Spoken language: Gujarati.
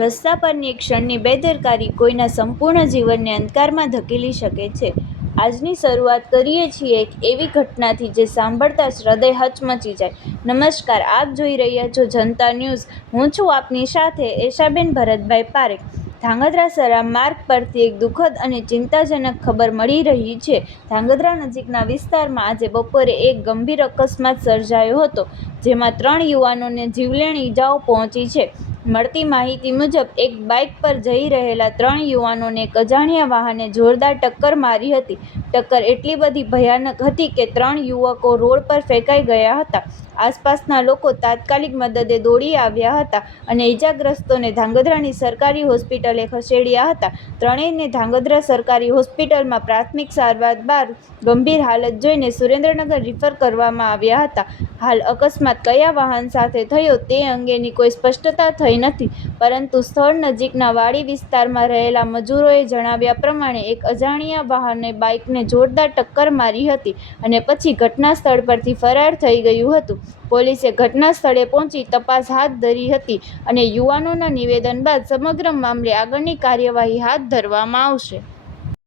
રસ્તા પરની ક્ષણની બેદરકારી કોઈના સંપૂર્ણ જીવનને અંધકારમાં ધકેલી શકે છે. આજની શરૂઆત કરીએ છીએ એક એવી ઘટનાથી જે સાંભળતા જ હૃદય હચમચી જાય. નમસ્કાર, આપ જોઈ રહ્યા છો જનતા ન્યૂઝ. હું છું આપની સાથે એશાબેન ભરતભાઈ પારેખ. ધાંગધ્રા માર્ગ પરથી એક દુઃખદ અને ચિંતાજનક ખબર મળી રહી છે. ધાંગધ્રા નજીકના વિસ્તારમાં આજે બપોરે એક ગંભીર અકસ્માત સર્જાયો હતો. જેમાં ત્રણ યુવાનોને જીવલેણ ઈજાઓ પહોંચી છે. મળતી માહિતી મુજબ, એક બાઇક પર જઈ રહેલા ત્રણ યુવાનોને એક અજાણ્યા વાહને જોરદાર ટક્કર મારી હતી. ટક્કર એટલી બધી ભયાનક હતી કે ત્રણ યુવકો રોડ પર ફેંકાઈ ગયા હતા. આસપાસના લોકો તાત્કાલિક મદદે દોડી આવ્યા હતા અને ઈજાગ્રસ્તોને ધાંગધ્રાની સરકારી હોસ્પિટલે ખસેડ્યા હતા. ત્રણેયને ધાંગધ્રા સરકારી હોસ્પિટલમાં પ્રાથમિક સારવાર બાદ ગંભીર હાલત જોઈને સુરેન્દ્રનગર રિફર કરવામાં આવ્યા હતા. હાલ અકસ્માત કયા વાહન સાથે થયો તે અંગેની કોઈ સ્પષ્ટતા થઈ નથી. પરંતુ સ્થળ નજીકના વાડી વિસ્તારમાં રહેલા મજૂરોએ જણાવ્યા પ્રમાણે એક અજાણ્યા વાહને બાઇકને જોરદાર ટક્કર મારી હતી અને પછી ઘટના સ્થળ પરથી ફરાર થઈ ગયું હતું. પોલીસે ઘટના સ્થળે પહોંચી તપાસ હાથ ધરી હતી અને યુવાનોના નિવેદન બાદ સમગ્ર મામલે આગળની કાર્યવાહી હાથ ધરવામાં આવશે.